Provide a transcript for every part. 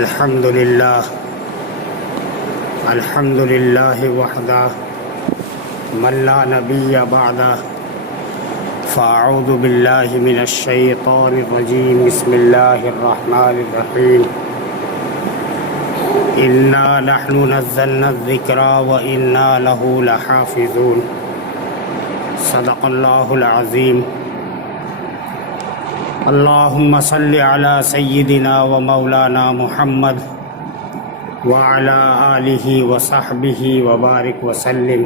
الحمد للہ وحدہ من لا نبی بعدہ فاعوذ باللہ من الشیطان الرجیم بسم اللہ الرحمن الرحیم انا نحن نزلنا الذکر وانا له لحافظون صدق اللہ العظیم اللہم صل علی سیدنا و مولانا محمد وعلی آلہ وصحبہ وبارک وسلم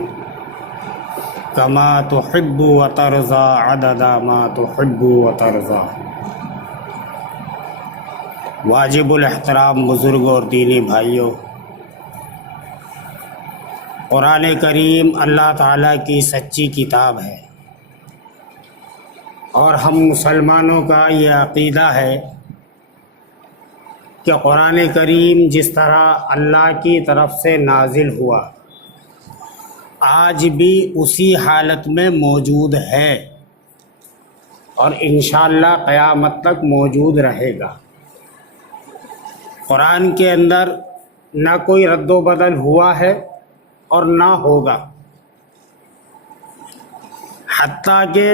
کما تحب و ترضى عدد ما تحب و ترضى۔ واجب الاحترام بزرگ اور دینی بھائیوں، قرآن کریم اللہ تعالیٰ کی سچی کتاب ہے، اور ہم مسلمانوں کا یہ عقیدہ ہے کہ قرآن کریم جس طرح اللہ کی طرف سے نازل ہوا آج بھی اسی حالت میں موجود ہے اور انشاءاللہ قیامت تک موجود رہے گا۔ قرآن کے اندر نہ کوئی رد و بدل ہوا ہے اور نہ ہوگا، حتیٰ کہ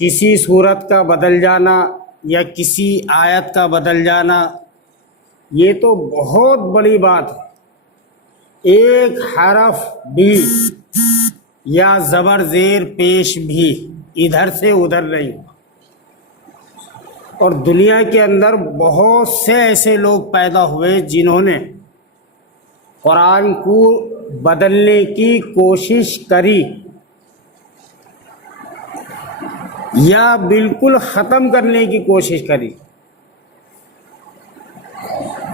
کسی صورت کا بدل جانا یا کسی آیت کا بدل جانا یہ تو بہت بڑی بات ہے۔ ایک حرف بھی یا زبر زیر پیش بھی ادھر سے ادھر نہیں ہوا، اور دنیا کے اندر بہت سے ایسے لوگ پیدا ہوئے جنہوں نے قرآن کو بدلنے کی کوشش کری یا بالکل ختم کرنے کی کوشش کری،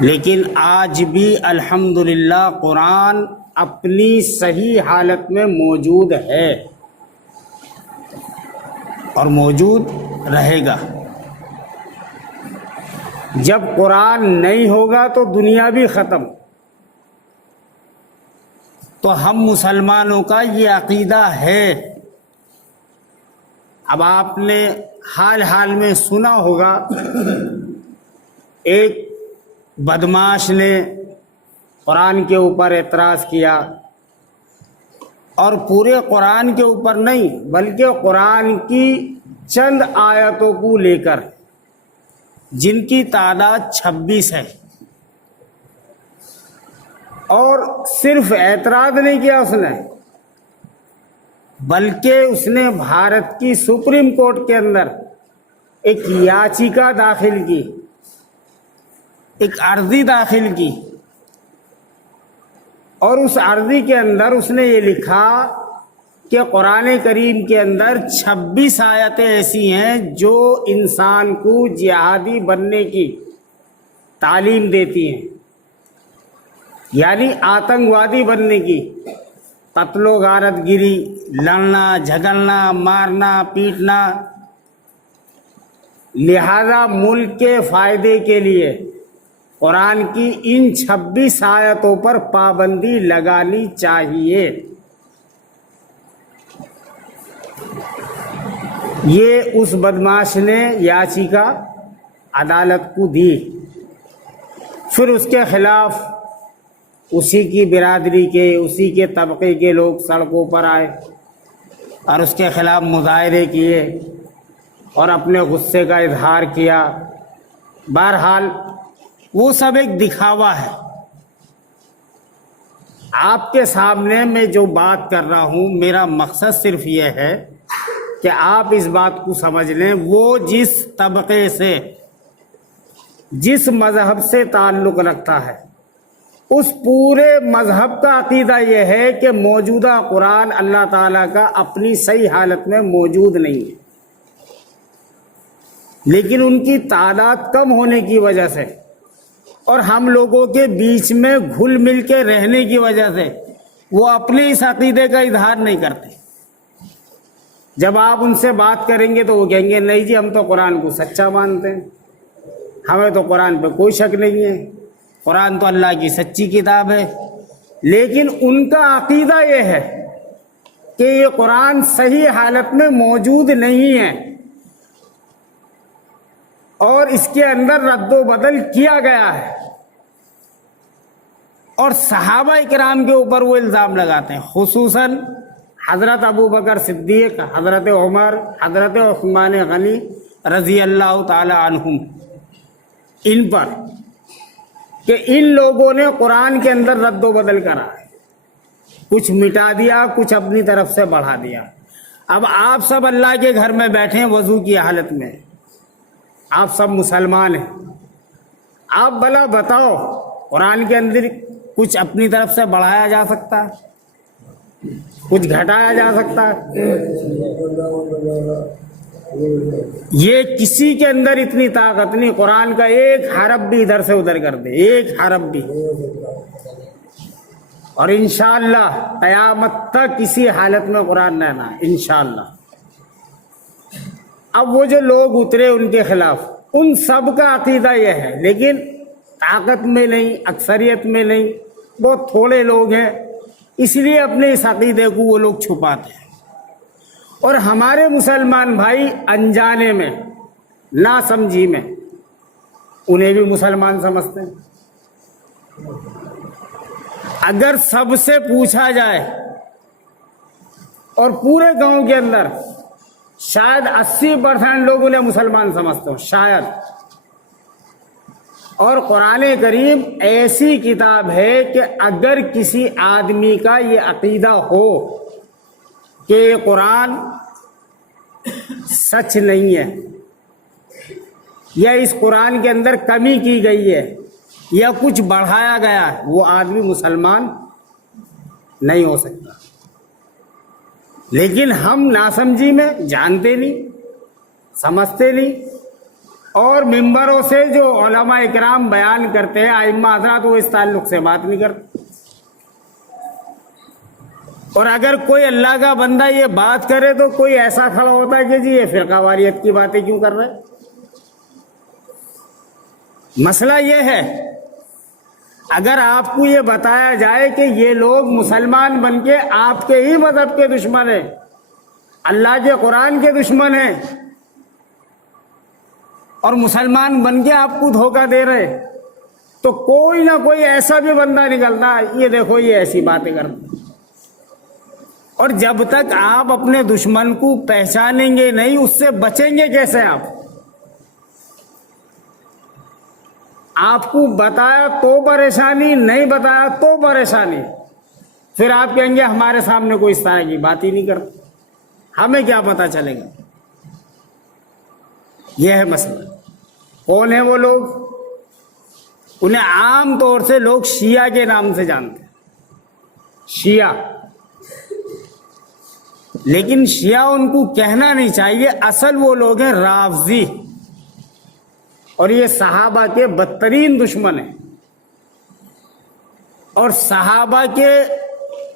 لیکن آج بھی الحمدللہ قرآن اپنی صحیح حالت میں موجود ہے اور موجود رہے گا۔ جب قرآن نہیں ہوگا تو دنیا بھی ختم۔ تو ہم مسلمانوں کا یہ عقیدہ ہے۔ اب آپ نے حال حال میں سنا ہوگا ایک بدمعاش نے قرآن کے اوپر اعتراض کیا، اور پورے قرآن کے اوپر نہیں بلکہ قرآن کی چند آیتوں کو لے کر، جن کی تعداد 26 ہے، اور صرف اعتراض نہیں کیا اس نے، بلکہ اس نے بھارت کی سپریم کورٹ کے اندر ایک یاچیکا داخل کی، ایک عرضی داخل کی، اور اس عرضی کے اندر اس نے یہ لکھا کہ قرآن کریم کے اندر 26 آیتیں ایسی ہیں جو انسان کو جہادی بننے کی تعلیم دیتی ہیں، یعنی آتنکوادی بننے کی، قتل و غارت گری، لڑنا جھگڑنا، مارنا پیٹنا۔ لہذا ملک کے فائدے کے لیے قرآن کی ان 26 آیتوں پر پابندی لگانی چاہیے۔ یہ اس بدمعاش نے یاچیکا عدالت کو دی، پھر اس کے خلاف اسی کی برادری کے، اسی کے طبقے کے لوگ سڑکوں پر آئے اور اس کے خلاف مظاہرے کیے اور اپنے غصے کا اظہار کیا۔ بہرحال وہ سب ایک دکھاوا ہے۔ آپ کے سامنے میں جو بات کر رہا ہوں، میرا مقصد صرف یہ ہے کہ آپ اس بات کو سمجھ لیں، وہ جس طبقے سے، جس مذہب سے تعلق رکھتا ہے، اس پورے مذہب کا عقیدہ یہ ہے کہ موجودہ قرآن اللہ تعالیٰ کا اپنی صحیح حالت میں موجود نہیں ہے، لیکن ان کی تعداد کم ہونے کی وجہ سے اور ہم لوگوں کے بیچ میں گھل مل کے رہنے کی وجہ سے وہ اپنے اس عقیدے کا اظہار نہیں کرتے۔ جب آپ ان سے بات کریں گے تو وہ کہیں گے نہیں جی، ہم تو قرآن کو سچا مانتے ہیں، ہمیں تو قرآن پہ کوئی شک نہیں ہے، قرآن تو اللہ کی سچی کتاب ہے۔ لیکن ان کا عقیدہ یہ ہے کہ یہ قرآن صحیح حالت میں موجود نہیں ہے، اور اس کے اندر رد و بدل کیا گیا ہے۔ اور صحابہ کرام کے اوپر وہ الزام لگاتے ہیں، خصوصاً حضرت ابو بکر صدیق، حضرت عمر، حضرت عثمان غنی رضی اللہ تعالی عنہم، ان پر، کہ ان لوگوں نے قرآن کے اندر رد و بدل کرا ہے، کچھ مٹا دیا، کچھ اپنی طرف سے بڑھا دیا۔ اب آپ سب اللہ کے گھر میں بیٹھے ہیں وضو کی حالت میں، آپ سب مسلمان ہیں، آپ بھلا بتاؤ قرآن کے اندر کچھ اپنی طرف سے بڑھایا جا سکتا ہے، کچھ گھٹایا جا سکتا ہے؟ یہ کسی کے اندر اتنی طاقت نہیں، قرآن کا ایک حرف بھی ادھر سے ادھر کر دے، ایک حرف بھی، اور انشاءاللہ قیامت تک کسی حالت میں قرآن رہنا ہے انشاءاللہ۔ اب وہ جو لوگ اترے ان کے خلاف، ان سب کا عقیدہ یہ ہے، لیکن طاقت میں نہیں، اکثریت میں نہیں، بہت تھوڑے لوگ ہیں، اس لیے اپنے اس عقیدے کو وہ لوگ چھپاتے ہیں۔ اور ہمارے مسلمان بھائی انجانے میں، نا سمجھی میں، انہیں بھی مسلمان سمجھتے ہیں۔ اگر سب سے پوچھا جائے اور پورے گاؤں کے اندر شاید 80% لوگ انہیں مسلمان سمجھتے ہوں، شاید۔ اور قرآن کریم ایسی کتاب ہے کہ اگر کسی آدمی کا یہ عقیدہ ہو کہ یہ قرآن سچ نہیں ہے، یا اس قرآن کے اندر کمی کی گئی ہے، یا کچھ بڑھایا گیا ہے، وہ آدمی مسلمان نہیں ہو سکتا۔ لیکن ہم ناسمجھی میں، جانتے نہیں، سمجھتے نہیں، اور ممبروں سے جو علماء اکرام بیان کرتے ہیں، ائمہ حضرات، وہ اس تعلق سے بات نہیں کرتے۔ اور اگر کوئی اللہ کا بندہ یہ بات کرے تو کوئی ایسا کھڑا ہوتا ہے کہ جی یہ فرقہ واریت کی باتیں کیوں کر رہے؟ مسئلہ یہ ہے، اگر آپ کو یہ بتایا جائے کہ یہ لوگ مسلمان بن کے آپ کے ہی مذہب کے دشمن ہیں، اللہ کے قرآن کے دشمن ہیں، اور مسلمان بن کے آپ کو دھوکہ دے رہے، تو کوئی نہ کوئی ایسا بھی بندہ نکلتا ہے، یہ دیکھو یہ ایسی باتیں کرتا۔ اور جب تک آپ اپنے دشمن کو پہچانیں گے نہیں، اس سے بچیں گے کیسے آپ؟ آپ کو بتایا تو پریشانی، نہیں بتایا تو پریشانی، پھر آپ کہیں گے ہمارے سامنے کوئی اس طرح کی بات ہی نہیں کرتا، ہمیں کیا پتا چلے گا؟ یہ ہے مسئلہ۔ کون ہیں وہ لوگ؟ انہیں عام طور سے لوگ شیعہ کے نام سے جانتے ہیں، شیعہ۔ لیکن شیعہ ان کو کہنا نہیں چاہیے، اصل وہ لوگ ہیں رافضی، اور یہ صحابہ کے بدترین دشمن ہیں۔ اور صحابہ کے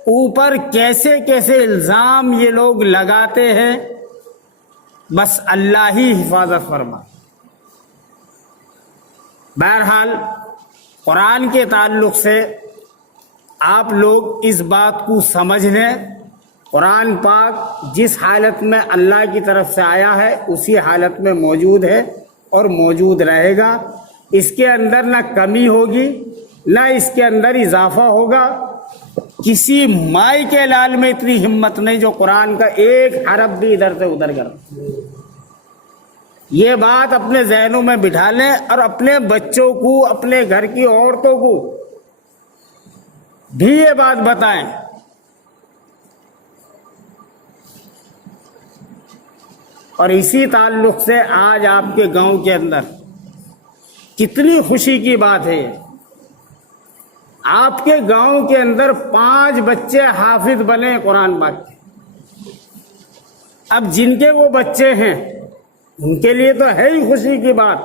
اوپر کیسے کیسے الزام یہ لوگ لگاتے ہیں، بس اللہ ہی حفاظت فرمائے۔ بہرحال قرآن کے تعلق سے آپ لوگ اس بات کو سمجھ لیں، قرآن پاک جس حالت میں اللہ کی طرف سے آیا ہے اسی حالت میں موجود ہے اور موجود رہے گا۔ اس کے اندر نہ کمی ہوگی نہ اس کے اندر اضافہ ہوگا۔ کسی مائی کے لال میں اتنی ہمت نہیں جو قرآن کا ایک حرف بھی ادھر سے ادھر کر۔ یہ بات اپنے ذہنوں میں بٹھا لیں، اور اپنے بچوں کو، اپنے گھر کی عورتوں کو بھی یہ بات بتائیں۔ اور اسی تعلق سے آج آپ کے گاؤں کے اندر کتنی خوشی کی بات ہے، آپ کے گاؤں کے اندر 5 بچے حافظ بنے قرآن پاک کے۔ اب جن کے وہ بچے ہیں ان کے لیے تو ہے ہی خوشی کی بات،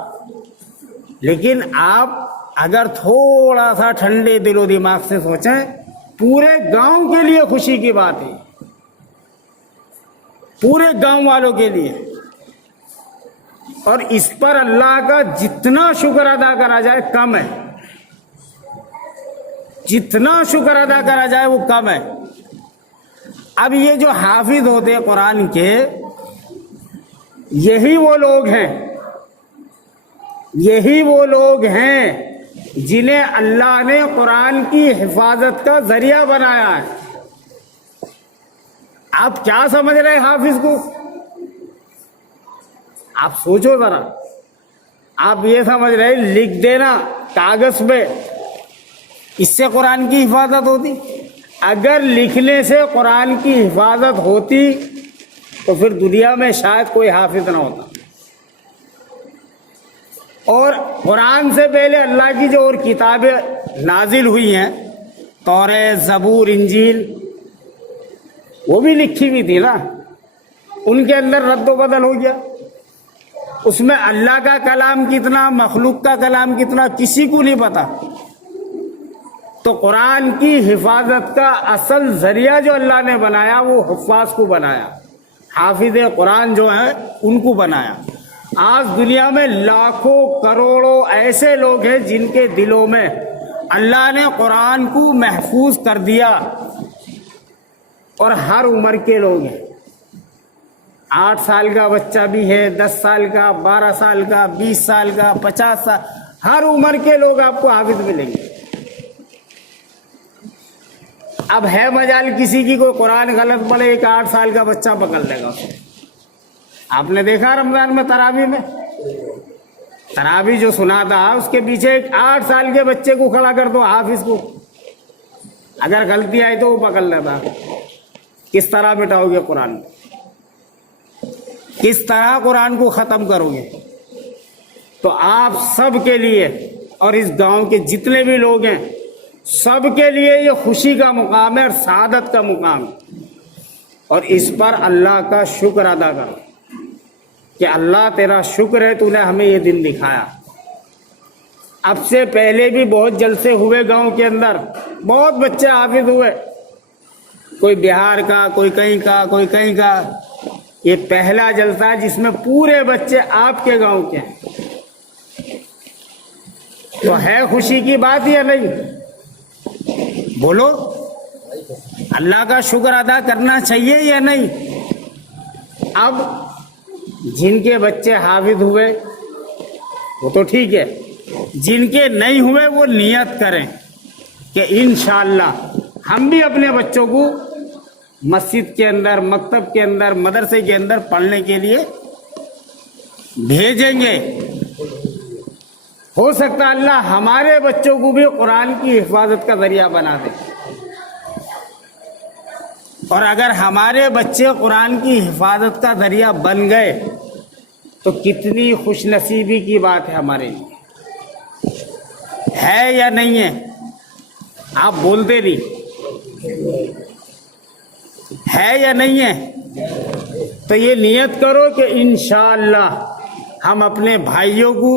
لیکن آپ اگر تھوڑا سا ٹھنڈے دل و دماغ سے سوچیں، پورے گاؤں کے لیے خوشی کی بات ہے، پورے گاؤں والوں کے لیے۔ اور اس پر اللہ کا جتنا شکر ادا کرا جائے کم ہے، جتنا شکر ادا کرا جائے وہ کم ہے۔ اب یہ جو حافظ ہوتے ہیں قرآن کے، یہی وہ لوگ ہیں جنہیں اللہ نے قرآن کی حفاظت کا ذریعہ بنایا ہے. آپ کیا سمجھ رہے ہیں حافظ کو؟ آپ سوچو ذرا. آپ یہ سمجھ رہے ہیں لکھ دینا کاغذ پہ اس سے قرآن کی حفاظت ہوتی؟ اگر لکھنے سے قرآن کی حفاظت ہوتی تو پھر دنیا میں شاید کوئی حافظ نہ ہوتا. اور قرآن سے پہلے اللہ کی جو اور کتابیں نازل ہوئی ہیں، توریت، زبور، انجیل، وہ بھی لکھی ہوئی تھی نا. ان کے اندر رد و بدل ہو گیا. اس میں اللہ کا کلام کتنا، مخلوق کا کلام کتنا، کسی کو نہیں پتا. تو قرآن کی حفاظت کا اصل ذریعہ جو اللہ نے بنایا وہ حفاظ کو بنایا، حافظ قرآن جو ہیں ان کو بنایا. آج دنیا میں لاکھوں کروڑوں ایسے لوگ ہیں جن کے دلوں میں اللہ نے قرآن کو محفوظ کر دیا، اور ہر عمر کے لوگ ہیں. 8 سال کا بچہ بھی ہے، 10 سال کا، 12 سال کا، 20 سال کا، 50 سال، ہر عمر کے لوگ آپ کو حافظ ملیں گے. اب ہے مجال کسی کی کوئی قرآن غلط پڑھے، ایک 8 سال کا بچہ پکڑ لے گا اسے. آپ نے دیکھا رمضان میں تراویح میں تراویح جو سنا تھا، اس کے پیچھے ایک 8 سال کے بچے کو کھڑا کر دو، حافظ کو، اگر غلطی آئی تو وہ پکڑ لیتا. کس طرح مٹاؤ گے قرآن؟ کس طرح قرآن کو ختم کرو گے؟ تو آپ سب کے لیے اور اس گاؤں کے جتنے بھی لوگ ہیں سب کے لیے یہ خوشی کا مقام ہے اور سعادت کا مقام ہے. اور اس پر اللہ کا شکر ادا کرو کہ اللہ تیرا شکر ہے تو نے ہمیں یہ دن دکھایا. اب سے پہلے بھی بہت جلسے ہوئے گاؤں کے اندر، بہت بچے حافظ ہوئے، کوئی بہار کا، کوئی کہیں کا، کوئی کہیں کا. یہ پہلا جلسہ ہے جس میں پورے بچے آپ کے گاؤں کے ہیں. تو ہے خوشی کی بات یا نہیں؟ بولو، اللہ کا شکر ادا کرنا چاہیے یا نہیں؟ اب جن کے بچے حافظ ہوئے وہ تو ٹھیک ہے، جن کے نہیں ہوئے وہ نیت کریں کہ انشاءاللہ ہم بھی اپنے بچوں کو مسجد کے اندر، مکتب کے اندر، مدرسے کے اندر پڑھنے کے لیے بھیجیں گے. ہو سکتا اللہ ہمارے بچوں کو بھی قرآن کی حفاظت کا ذریعہ بنا دے. اور اگر ہمارے بچے قرآن کی حفاظت کا ذریعہ بن گئے تو کتنی خوش نصیبی کی بات ہے ہمارے لیے. ہے یا نہیں ہے؟ آپ بولتے نہیں، ہے یا نہیں ہے؟ تو یہ نیت کرو کہ انشاءاللہ ہم اپنے بھائیوں کو،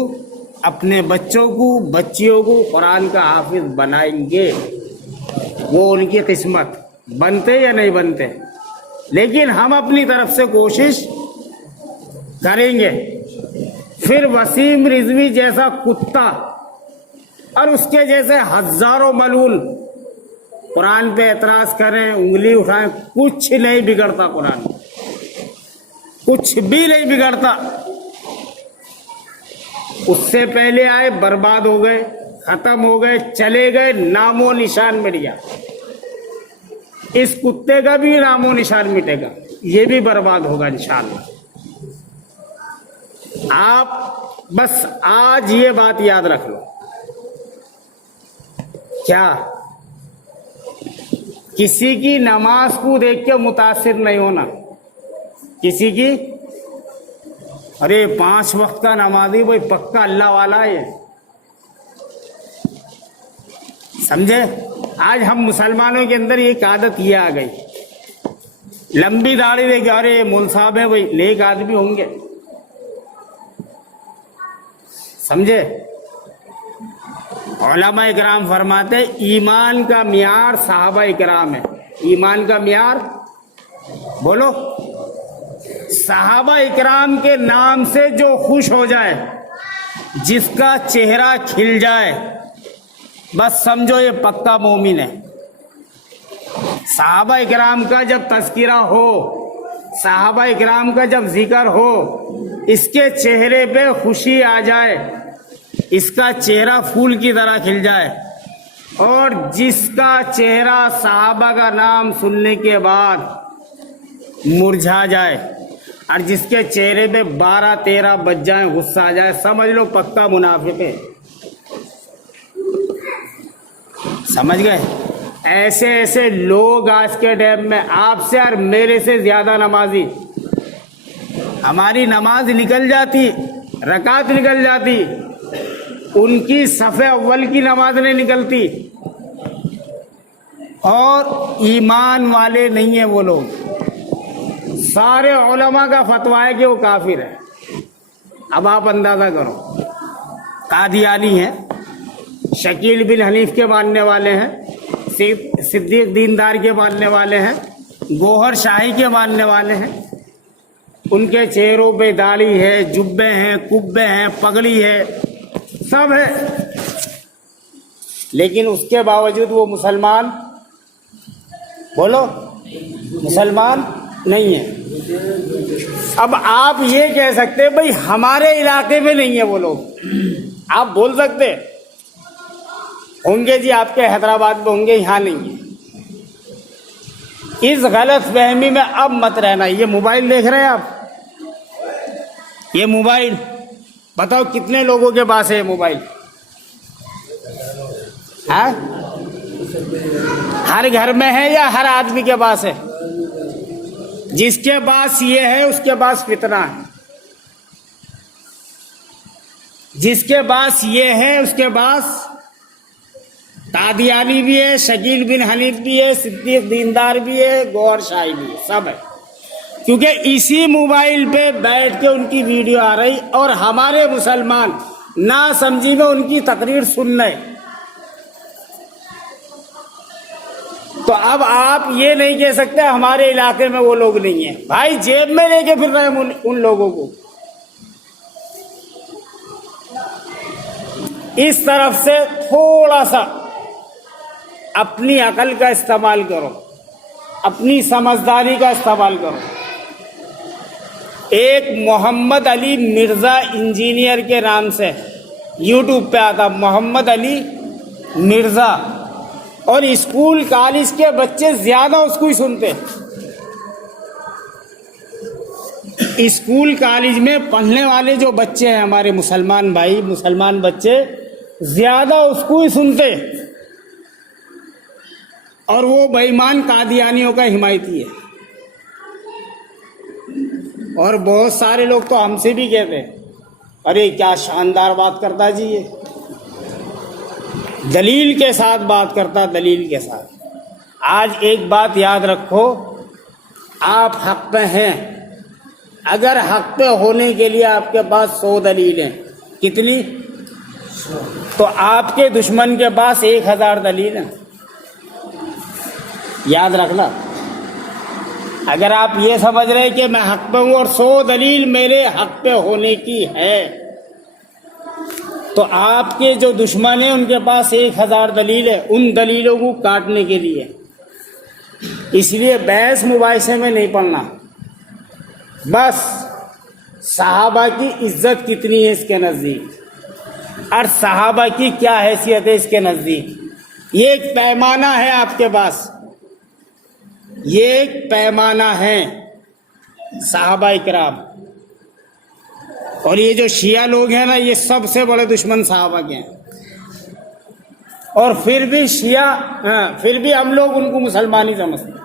اپنے بچوں کو، بچیوں کو قرآن کا حافظ بنائیں گے. وہ ان کی قسمت، بنتے یا نہیں بنتے، لیکن ہم اپنی طرف سے کوشش کریں گے. پھر وسیم رضوی جیسا کتا اور اس کے جیسے ہزاروں ملعون قرآن پہ اعتراض کریں، انگلی اٹھائیں، کچھ نہیں بگڑتا. قرآن کچھ بھی نہیں بگڑتا. اس سے پہلے آئے برباد ہو گئے، ختم ہو گئے، چلے گئے، نام و نشان مٹ گیا. اس کتے کا بھی نام و نشان مٹے گا، یہ بھی برباد ہوگا انشاءاللہ. آپ بس آج یہ بات یاد رکھ لو. کیا کسی کی نماز کو دیکھ کے متاثر نہیں ہونا؟ کسی کی، ارے 5 وقت کا نمازی بھائی پکا اللہ والا ہے، سمجھے؟ آج ہم مسلمانوں کے اندر ایک عادت یہ آ گئی، لمبی داڑھی دیکھ کے ارے مول صاحب ہے بھائی، نیک آدمی ہوں گے، سمجھے؟ علماء اکرام فرماتے ایمان کا معیار صحابہ اکرام ہے. ایمان کا معیار بولو، صحابہ اکرام کے نام سے جو خوش ہو جائے، جس کا چہرہ کھل جائے، بس سمجھو یہ پکا مومن ہے. صحابہ اکرام کا جب تذکرہ ہو، صحابہ اکرام کا جب ذکر ہو، اس کے چہرے پہ خوشی آ جائے اس کا چہرہ پھول کی طرح کھل جائے، اور جس کا چہرہ صحابہ کا نام سننے کے بعد مرجھا جائے، اور جس کے چہرے پہ 12-13 بج جائیں، غصہ آ جائے، سمجھ لو پکا منافق ہے۔ سمجھ گئے؟ ایسے ایسے لوگ آج کے ٹائم میں آپ سے اور میرے سے زیادہ نمازی، ہماری نماز نکل جاتی، رکعت نکل جاتی، ان کی صف اول کی نماز نہیں نکلتی، اور ایمان والے نہیں ہیں وہ لوگ۔ سارے علماء کا فتویٰ ہے کہ وہ کافر ہے۔ اب آپ اندازہ کرو، قادیانی ہیں، شکیل بن حنیف کے ماننے والے ہیں، صدیق دیندار کے ماننے والے ہیں، گوہر شاہی کے ماننے والے ہیں، ان کے چہروں پہ داڑھی ہے، جبے ہیں، کبے ہیں، پگڑی ہے، سب ہے، لیکن اس کے باوجود وہ مسلمان، بولو، مسلمان نہیں ہے۔ اب آپ یہ کہہ سکتے بھئی ہمارے علاقے میں نہیں ہے وہ لوگ، آپ بول سکتے ہوں گے جی آپ کے حیدرآباد میں ہوں گے، یہاں نہیں ہے۔ اس غلط فہمی میں اب مت رہنا۔ یہ موبائل دیکھ رہے ہیں آپ، یہ موبائل بتاؤ کتنے لوگوں کے پاس ہے یہ موبائل؟ ہاں؟ ہر گھر میں ہے یا ہر آدمی کے پاس ہے؟ جس کے پاس یہ ہے اس کے پاس فتنہ ہے، جس کے پاس یہ ہے اس کے پاس قادیانی بھی ہے، شکیل بن حنیف بھی ہے، صدیق دیندار بھی ہے، گوہر شاہی بھی ہے، سب ہے، کیونکہ اسی موبائل پہ بیٹھ کے ان کی ویڈیو آ رہی، اور ہمارے مسلمان نا سمجھی میں ان کی تقریر سن رہے۔ تو اب آپ یہ نہیں کہہ سکتے ہمارے علاقے میں وہ لوگ نہیں ہیں، بھائی جیب میں لے کے پھر رہے ہیں ان لوگوں کو۔ اس طرف سے تھوڑا سا اپنی عقل کا استعمال کرو، اپنی سمجھداری کا استعمال کرو۔ ایک محمد علی مرزا انجینئر کے نام سے یوٹیوب پہ آتا، محمد علی مرزا، اور اسکول کالج کے بچے زیادہ اس کو ہی سنتے۔ اسکول کالج میں پڑھنے والے جو بچے ہیں ہمارے مسلمان بھائی، مسلمان بچے زیادہ اس کو ہی سنتے، اور وہ بے ایمان قادیانیوں کا حمایتی ہے۔ اور بہت سارے لوگ تو ہم سے بھی کہتے ہیں ارے کیا شاندار بات کرتا جی، یہ دلیل کے ساتھ بات کرتا، دلیل کے ساتھ۔ آج ایک بات یاد رکھو، آپ حق پہ ہیں، اگر حق پہ ہونے کے لیے آپ کے پاس 100 دلیل ہیں، کتنی؟ تو آپ کے دشمن کے پاس 1000 دلیل ہیں۔ یاد رکھنا، اگر آپ یہ سمجھ رہے کہ میں حق پہ ہوں اور 100 دلیل میرے حق پہ ہونے کی ہے، تو آپ کے جو دشمن ہیں ان کے پاس 1000 دلیل ہے ان دلیلوں کو کاٹنے کے لیے۔ اس لیے بحث مباحثے میں نہیں پڑنا، بس صحابہ کی عزت کتنی ہے اس کے نزدیک، اور صحابہ کی کیا حیثیت ہے اس کے نزدیک، یہ ایک پیمانہ ہے آپ کے پاس، یہ ایک پیمانہ ہے صحابہ کرام۔ اور یہ جو شیعہ لوگ ہیں نا، یہ سب سے بڑے دشمن صحابہ کے ہیں، اور پھر بھی شیعہ، پھر بھی ہم لوگ ان کو مسلمان ہی سمجھتے ہیں۔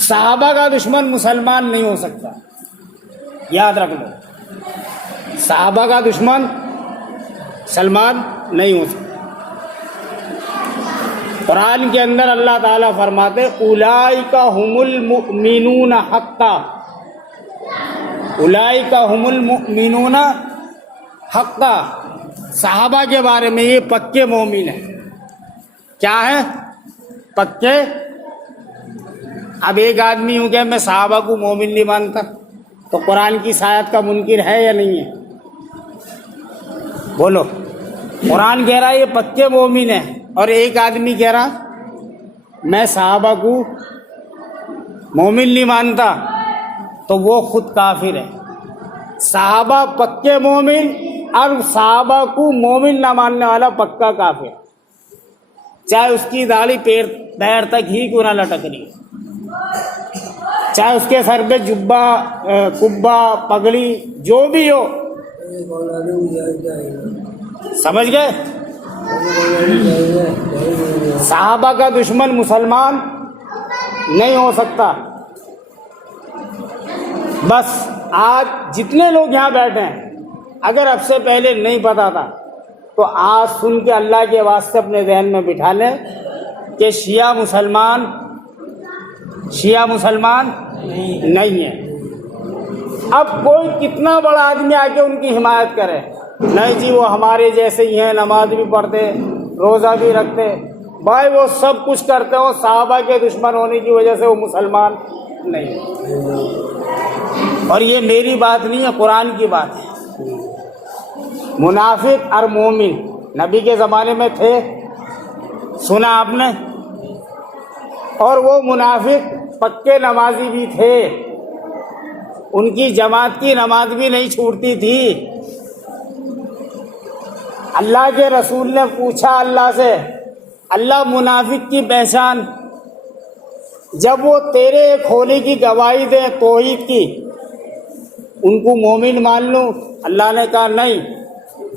صحابہ کا دشمن مسلمان نہیں ہو سکتا، یاد رکھ لو، صحابہ کا دشمن مسلمان نہیں ہو سکتا۔ قرآن کے اندر اللہ تعالیٰ فرماتے اولئک هم المؤمنون حقا، اولئک هم المؤمنون حقا، صحابہ کے بارے میں یہ پکے مومن ہیں۔ کیا ہے؟ پکے۔ اب ایک آدمی ہوں کہ میں صحابہ کو مومن نہیں مانتا، تو قرآن کی آیت کا منکر ہے یا نہیں ہے؟ بولو۔ قرآن کہہ رہا ہے یہ پکے مومن ہیں، اور ایک آدمی کہہ رہا میں صحابہ کو مومن نہیں مانتا، تو وہ خود کافر ہے۔ صحابہ پکے مومن اور صحابہ کو مومن نہ ماننے والا پکا کافر، چاہے اس کی داڑھی پیر تک ہی کیوں نہ لٹک رہی، چاہے اس کے سر پہ جبہ کبا پگڑی جو بھی ہو، سمجھ گئے؟ صحابہ کا دشمن مسلمان نہیں ہو سکتا۔ بس آج جتنے لوگ یہاں بیٹھے ہیں، اگر اب سے پہلے نہیں پتا تھا تو آج سن کے اللہ کے واسطے اپنے ذہن میں بٹھا لیں کہ شیعہ مسلمان نہیں ہے۔ اب کوئی کتنا بڑا آدمی آ کے ان کی حمایت کرے، نہیں جی وہ ہمارے جیسے ہی ہیں، نماز بھی پڑھتے، روزہ بھی رکھتے، بھائی وہ سب کچھ کرتے ہو، صحابہ کے دشمن ہونے کی وجہ سے وہ مسلمان نہیں۔ اور یہ میری بات نہیں ہے، قرآن کی بات ہے۔ منافق اور مومن نبی کے زمانے میں تھے، سنا آپ نے؟ اور وہ منافق پکے نمازی بھی تھے، ان کی جماعت کی نماز بھی نہیں چھوٹتی تھی۔ اللہ کے رسول نے پوچھا اللہ سے، اللہ منافق کی پہچان، جب وہ تیرے کھونے کی گواہی دیں توحید کی، ان کو مومن مان لوں؟ اللہ نے کہا نہیں۔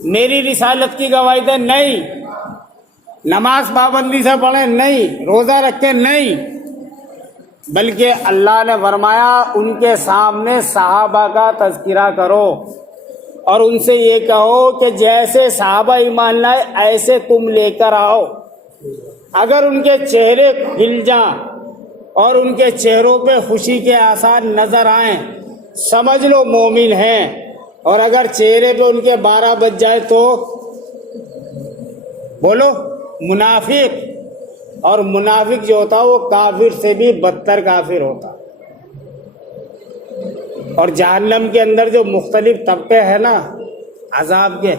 میری رسالت کی گواہی دیں؟ نہیں۔ نماز پابندی سے پڑھیں؟ نہیں۔ روزہ رکھیں؟ نہیں۔ بلکہ اللہ نے فرمایا ان کے سامنے صحابہ کا تذکرہ کرو اور ان سے یہ کہو کہ جیسے صحابہ ایمان لائے ایسے تم لے کر آؤ۔ اگر ان کے چہرے کھل جائیں اور ان کے چہروں پہ خوشی کے آثار نظر آئیں، سمجھ لو مومن ہیں، اور اگر چہرے پہ ان کے 12 بج جائے تو بولو منافق۔ اور منافق جو ہوتا وہ کافر سے بھی بدتر کافر ہوتا۔ اور جہنم کے اندر جو مختلف طبقے ہیں نا عذاب کے،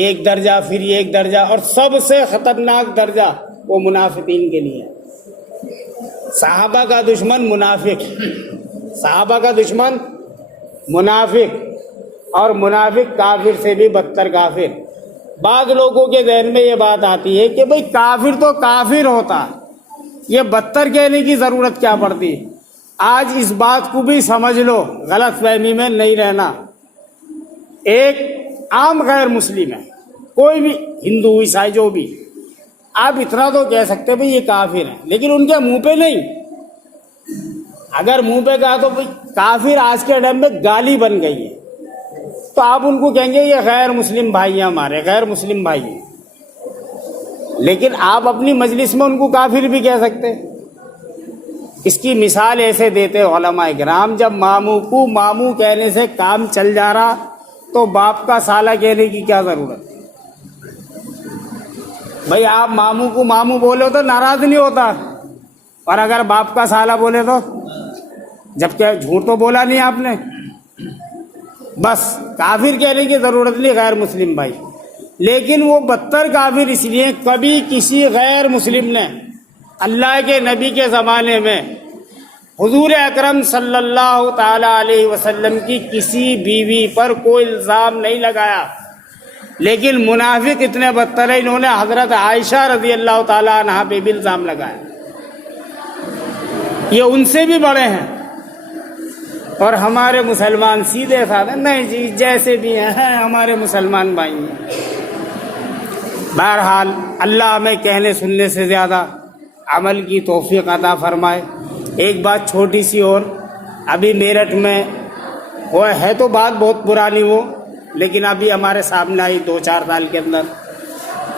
ایک درجہ پھر ایک درجہ، اور سب سے خطرناک درجہ وہ منافقین کے لیے۔ صحابہ کا دشمن منافق، صحابہ کا دشمن منافق، اور منافق کافر سے بھی بدتر کافر۔ بعض لوگوں کے ذہن میں یہ بات آتی ہے کہ بھئی کافر تو کافر ہوتا، یہ بدتر کہنے کی ضرورت کیا پڑتی؟ آج اس بات کو بھی سمجھ لو، غلط فہمی میں نہیں رہنا۔ ایک عام غیر مسلم ہے، کوئی بھی ہندو عیسائی جو بھی، آپ اتنا تو کہہ سکتے بھئی یہ کافر ہیں، لیکن ان کے منہ پہ نہیں۔ اگر منہ پہ کہا تو بھئی کافر آج کے ٹائم میں گالی بن گئی ہے، تو آپ ان کو کہیں گے یہ غیر مسلم بھائی ہیں، ہمارے غیر مسلم بھائی ہیں، لیکن آپ اپنی مجلس میں ان کو کافر بھی کہہ سکتے۔ اس کی مثال ایسے دیتے علماء کرام، جب ماموں کو ماموں کہنے سے کام چل جا رہا تو باپ کا سالہ کہنے کی کیا ضرورت؟ بھئی آپ ماموں کو ماموں بولے تو ناراض نہیں ہوتا، اور اگر باپ کا سالہ بولے تو، جبکہ جھوٹ تو بولا نہیں آپ نے۔ بس کافر کہنے کی ضرورت نہیں غیر مسلم بھائی، لیکن وہ بدتر کافر اس لیے کبھی کسی غیر مسلم نے اللہ کے نبی کے زمانے میں حضور اکرم صلی اللہ تعالی علیہ وسلم کی کسی بیوی پر کوئی الزام نہیں لگایا، لیکن منافق اتنے بدتر ہیں، انہوں نے حضرت عائشہ رضی اللہ تعالی عنہا پہ بھی الزام لگایا۔ یہ ان سے بھی بڑے ہیں، اور ہمارے مسلمان سیدھے سادھے، نہیں جی جیسے بھی ہیں ہمارے مسلمان بھائی ہیں۔ بہرحال اللہ ہمیں کہنے سننے سے زیادہ عمل کی توفیق عطا فرمائے۔ ایک بات چھوٹی سی اور، ابھی میرٹھ میں وہ ہے تو بات بہت پرانی وہ، لیکن ابھی ہمارے سامنے آئی 2-4 سال کے اندر۔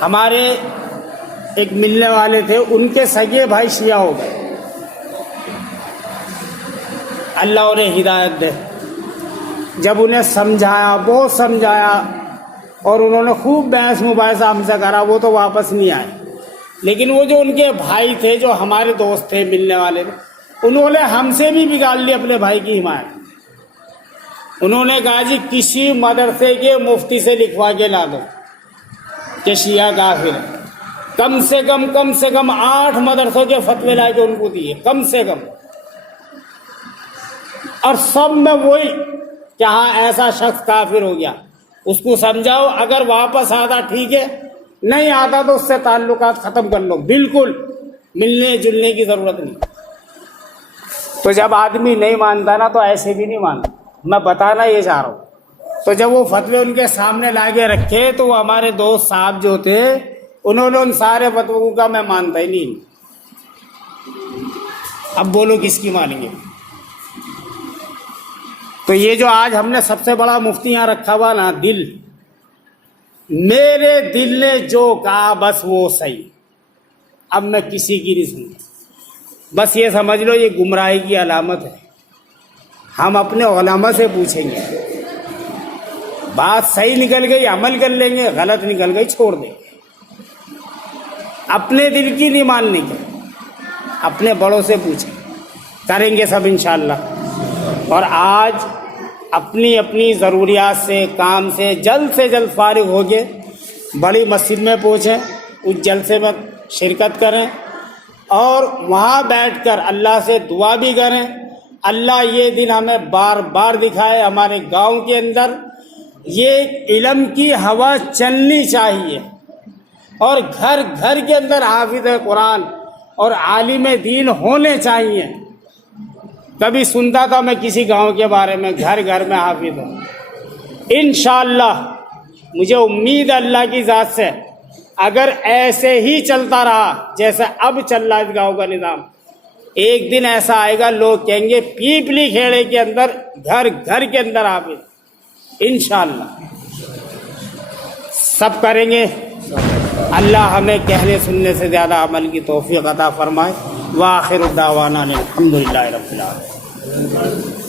ہمارے ایک ملنے والے تھے، ان کے سگے بھائی شیعہ ہو گئے، اللہ انہیں ہدایت دے۔ جب انہیں سمجھایا، بہت سمجھایا، اور انہوں نے خوب بحث مباحثہ ہم سے کرا، وہ تو واپس نہیں آئے، لیکن وہ جو ان کے بھائی تھے، جو ہمارے دوست تھے ملنے والے، انہوں نے ہم سے بھی بگاڑ لی اپنے بھائی کی حمایت۔ انہوں نے کہا جی کسی مدرسے کے مفتی سے لکھوا کے لا دو کہ شیعہ کافر ہے۔ کم سے کم 8 مدرسوں کے فتوے لا کے ان کو دیے، کم سے کم، اور سب میں وہی کہ ہاں ایسا شخص کافر ہو گیا۔ اس کو سمجھاؤ، اگر واپس آتا ٹھیک ہے، نہیں آتا تو اس سے تعلقات ختم کر لو، بالکل ملنے جلنے کی ضرورت نہیں۔ تو جب آدمی نہیں مانتا نا تو ایسے بھی نہیں مانتا، میں بتانا یہ چاہ رہا ہوں۔ تو جب وہ فتوے ان کے سامنے لا کے رکھے تو وہ ہمارے دوست صاحب جو تھے انہوں نے ان سارے فتووں کا میں مانتا ہی نہیں۔ اب بولو کس کی مانیں گے؟ تو یہ جو آج ہم نے سب سے بڑا مفتی یہاں رکھا ہوا نا، دل، میرے دل نے جو کہا بس وہ صحیح، اب میں کسی کی نہیں سنتا۔ بس یہ سمجھ لو یہ گمراہی کی علامت ہے۔ ہم اپنے علماء سے پوچھیں گے، بات صحیح نکل گئی عمل کر لیں گے، غلط نکل گئی چھوڑ دیں گے۔ اپنے دل کی نہیں ماننے کی، اپنے بڑوں سے پوچھیں، کریں گے سب انشاءاللہ۔ اور آج اپنی اپنی ضروریات سے، کام سے جلد فارغ ہو کے بڑی مسجد میں پہنچیں، اس جلسے میں شرکت کریں اور وہاں بیٹھ کر اللہ سے دعا بھی کریں، اللہ یہ دن ہمیں بار بار دکھائے۔ ہمارے گاؤں کے اندر یہ علم کی ہوا چلنی چاہیے اور گھر گھر کے اندر حافظ قرآن اور عالم دین ہونے چاہیے۔ کبھی سنتا تھا میں کسی گاؤں کے بارے میں گھر گھر میں حافظ ہوں، انشاءاللہ مجھے امید اللہ کی ذات سے اگر ایسے ہی چلتا رہا جیسے اب چل رہا اس گاؤں کا نظام، ایک دن ایسا آئے گا لوگ کہیں گے پیپلی کھیڑے کے اندر گھر گھر کے اندر حافظ، انشاءاللہ سب کریں گے۔ اللہ ہمیں کہنے سننے سے زیادہ عمل کی توفیق عطا فرمائے۔ وآخر دعوانا الحمدللہ رب العالمین۔